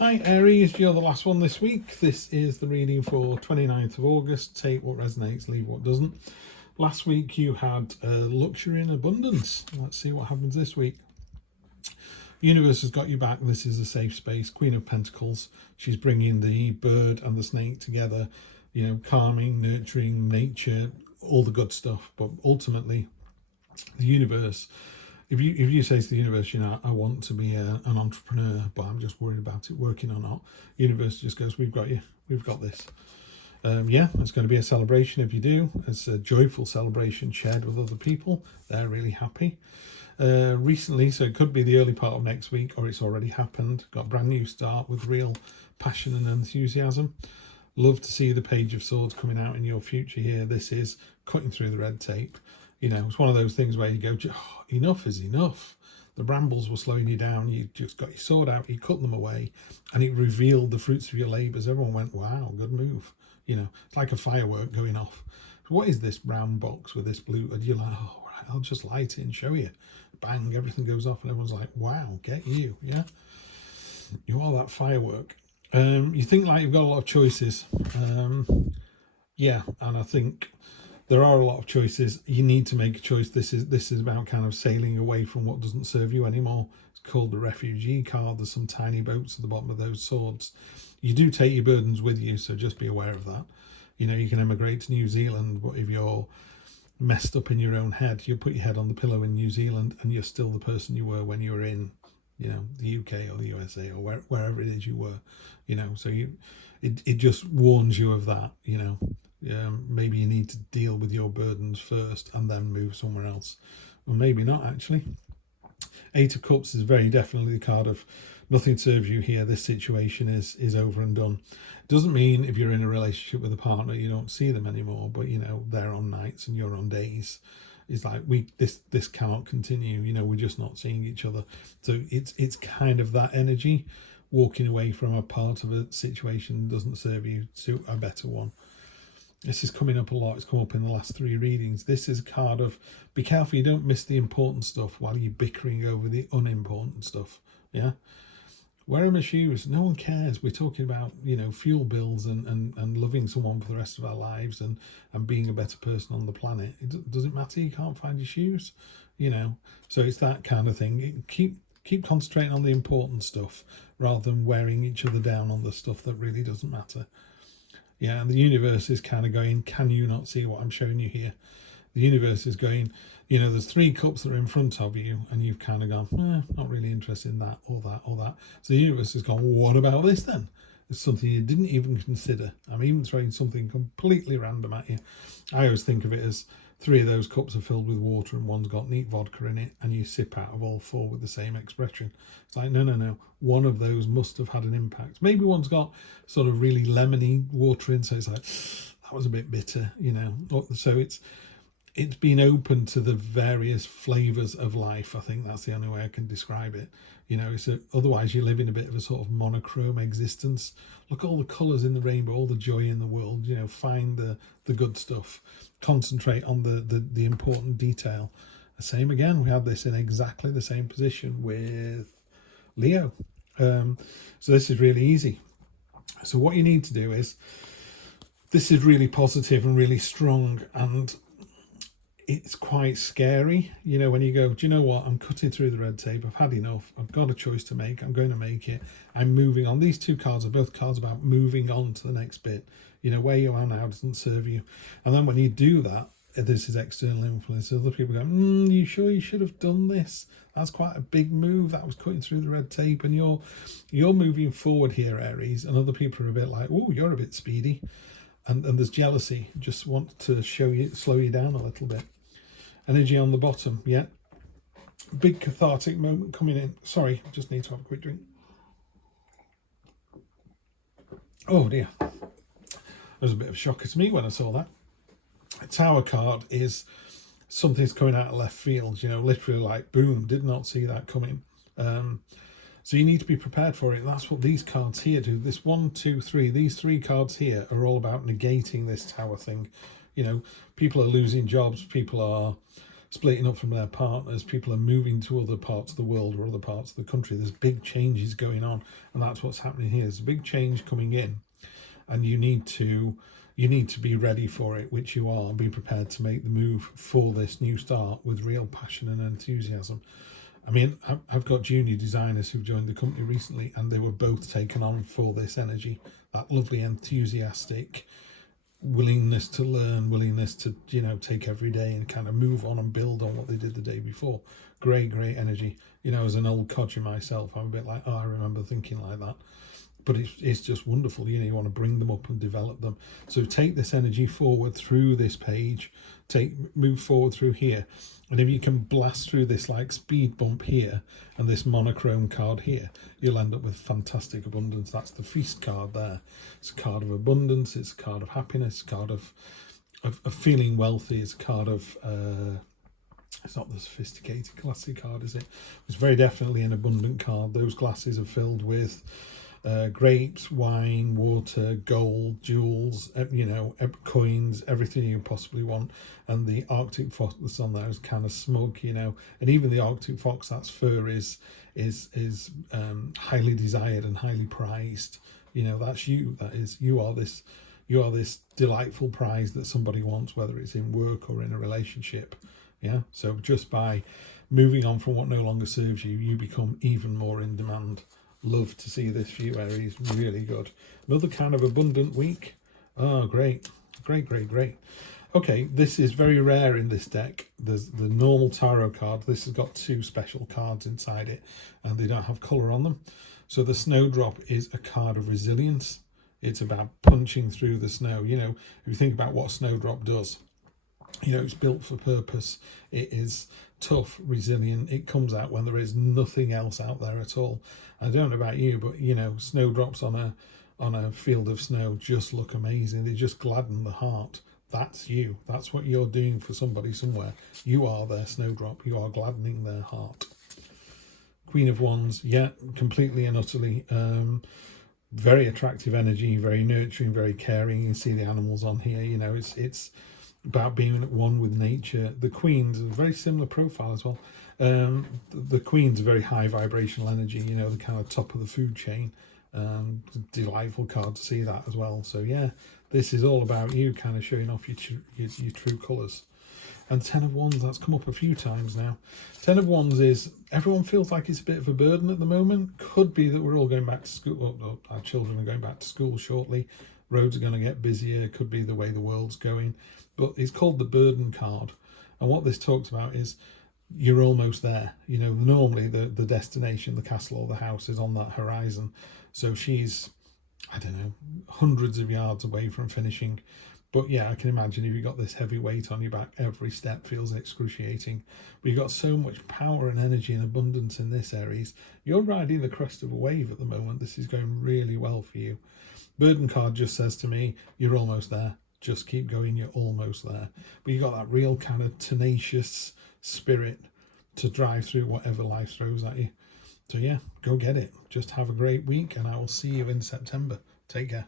Hi Aries, you're the last one this week. This is the reading for 29th of August. Take what resonates, leave what doesn't. Last week you had luxury and abundance. Let's see what happens this week. The universe has got you back. This is a safe space. Queen of Pentacles. She's bringing the bird and the snake together. You know, calming, nurturing, nature, all the good stuff. But ultimately, the universe, if you say to the universe, you know, I want to be an entrepreneur, but I'm just worried about it working or not, the universe just goes, we've got you, we've got this. Yeah, it's going to be a celebration if you do. It's a joyful celebration shared with other people. They're really happy. Recently, so it could be the early part of next week, or it's already happened. Got a brand new start with real passion and enthusiasm. Love to see the Page of Swords coming out in your future here. This is cutting through the red tape. You know, it's one of those things where you go, oh, enough is enough. The brambles were slowing you down. You just got your sword out, you cut them away, and it revealed the fruits of your labours. Everyone went, wow, good move. You know, it's like a firework going off. What is this brown box with this blue? And you're like, oh, right, I'll just light it and show you. Bang, everything goes off, and everyone's like, wow, get you, yeah? You are that firework. You think like you've got a lot of choices. Yeah, and I think there are a lot of choices. You need to make a choice. This is about kind of sailing away from what doesn't serve you anymore. It's called the refugee card. There's some tiny boats at the bottom of those swords. You do take your burdens with you, so just be aware of that. You know, you can emigrate to New Zealand, but if you're messed up in your own head, you put your head on the pillow in New Zealand and you're still the person you were when you were in, you know, the UK or the USA or wherever it is you were, you know. So it just warns you of that, you know. Maybe you need to deal with your burdens first and then move somewhere else, or maybe not actually. Eight of Cups is very definitely the card of nothing serves you here. This situation is over and done. Doesn't mean if you're in a relationship with a partner you don't see them anymore, but you know, they're on nights and you're on days. It's like this cannot continue, you know, we're just not seeing each other. So it's kind of that energy, walking away from a part of a situation that doesn't serve you to a better one. This is coming up a lot. It's come up in the last three readings. This is a card of be careful you don't miss the important stuff while you're bickering over the unimportant stuff. Yeah. Wear my shoes. No one cares. We're talking about, you know, fuel bills and loving someone for the rest of our lives and being a better person on the planet. It doesn't matter. You can't find your shoes, you know. So it's that kind of thing. Keep concentrating on the important stuff rather than wearing each other down on the stuff that really doesn't matter. Yeah, and the universe is kind of going, can you not see what I'm showing you here? The universe is going, you know, there's three cups that are in front of you and you've kind of gone, not really interested in that or that or that. So the universe has gone, well, what about this then? It's something you didn't even consider. I'm even throwing something completely random at you. I always think of it as three of those cups are filled with water and one's got neat vodka in it, and you sip out of all four with the same expression. It's like, no. One of those must have had an impact. Maybe one's got sort of really lemony water in, so it's like, that was a bit bitter, you know. So it's been open to the various flavours of life. I think that's the only way I can describe it. You know, otherwise you live in a bit of a sort of monochrome existence. Look at all the colours in the rainbow, all the joy in the world, you know, find the good stuff. Concentrate on the important detail. Same again, we had this in exactly the same position with Leo. So this is really easy. So what you need to do is, this is really positive and really strong, and it's quite scary, you know, when you go, do you know what, I'm cutting through the red tape, I've had enough, I've got a choice to make, I'm going to make it, I'm moving on. These two cards are both cards about moving on to the next bit. You know, where you are now doesn't serve you. And then when you do that, this is external influence. Other people go, you sure you should have done this? That's quite a big move. That was cutting through the red tape, and you're moving forward here, Aries, and other people are a bit like, oh, you're a bit speedy. And there's jealousy, just want to slow you down a little bit. Energy on the bottom, yeah. Big cathartic moment coming in. Sorry, I just need to have a quick drink. Oh dear. It was a bit of a shocker to me when I saw that. A Tower card is something's coming out of left field, you know, literally like, boom, did not see that coming. So you need to be prepared for it. That's what these cards here do. This 1, 2, 3, these three cards here are all about negating this Tower thing. You know, people are losing jobs, people are splitting up from their partners. People are moving to other parts of the world or other parts of the country. There's big changes going on, and that's what's happening here. There's a big change coming in, and you need to be ready for it, which you are. Be prepared to make the move for this new start with real passion and enthusiasm. I mean, I've got junior designers who've joined the company recently, and they were both taken on for this energy, that lovely enthusiastic willingness to learn, willingness to, you know, take every day and kind of move on and build on what they did the day before. Great energy. You know, as an old codger myself, I'm a bit like, oh, I remember thinking like that. But it's just wonderful. You know, you want to bring them up and develop them. So take this energy forward through this page, move forward through here. And if you can blast through this like speed bump here and this monochrome card here, you'll end up with fantastic abundance. That's the feast card there. It's a card of abundance. It's a card of happiness, a card of feeling wealthy. It's a card of, it's not the sophisticated classy card, is it? It's very definitely an abundant card. Those glasses are filled with grapes, wine, water, gold, jewels, you know, coins, everything you possibly want. And the Arctic fox that's on there is kind of smug, you know, and even the Arctic fox, that's fur is highly desired and highly prized. You know, that's you. That is, you are this delightful prize that somebody wants, whether it's in work or in a relationship. Yeah. So just by moving on from what no longer serves you, you become even more in demand. Love to see this for you, Aries. Really good. Another kind of abundant week. Oh, great. Okay, this is very rare in this deck. There's the normal tarot card. This has got two special cards inside it, and they don't have colour on them. So the snowdrop is a card of resilience. It's about punching through the snow. You know, if you think about what snowdrop does, you know, it's built for purpose. It is tough, resilient. It comes out when there is nothing else out there at all. I don't know about you, but you know, snowdrops on a field of snow just look amazing. They just gladden the heart. That's you. That's what you're doing for somebody somewhere. You are their snowdrop. You are gladdening their heart. Queen of Wands, yeah, completely and utterly. Very attractive energy, very nurturing, very caring. You can see the animals on here. You know, it's about being at one with nature. The Queen's a very similar profile as well. The Queen's a very high vibrational energy, you know, the kind of top of the food chain. Delightful card to see that as well. So yeah, this is all about you kind of showing off your true colours. And 10 of Wands, that's come up a few times now. 10 of Wands is, everyone feels like it's a bit of a burden at the moment. Could be that we're all going back to school, or our children are going back to school shortly. Roads are going to get busier. Could be the way the world's going. But it's called the burden card. And what this talks about is you're almost there. You know, normally the destination, the castle or the house is on that horizon. So she's, I don't know, hundreds of yards away from finishing. But yeah, I can imagine if you've got this heavy weight on your back, every step feels excruciating. But you've got so much power and energy and abundance in this, Aries. You're riding the crest of a wave at the moment. This is going really well for you. Burden card just says to me, you're almost there. Just keep going, you're almost there. But you've got that real kind of tenacious spirit to drive through whatever life throws at you. So yeah, go get it. Just have a great week, and I will see you in September. Take care.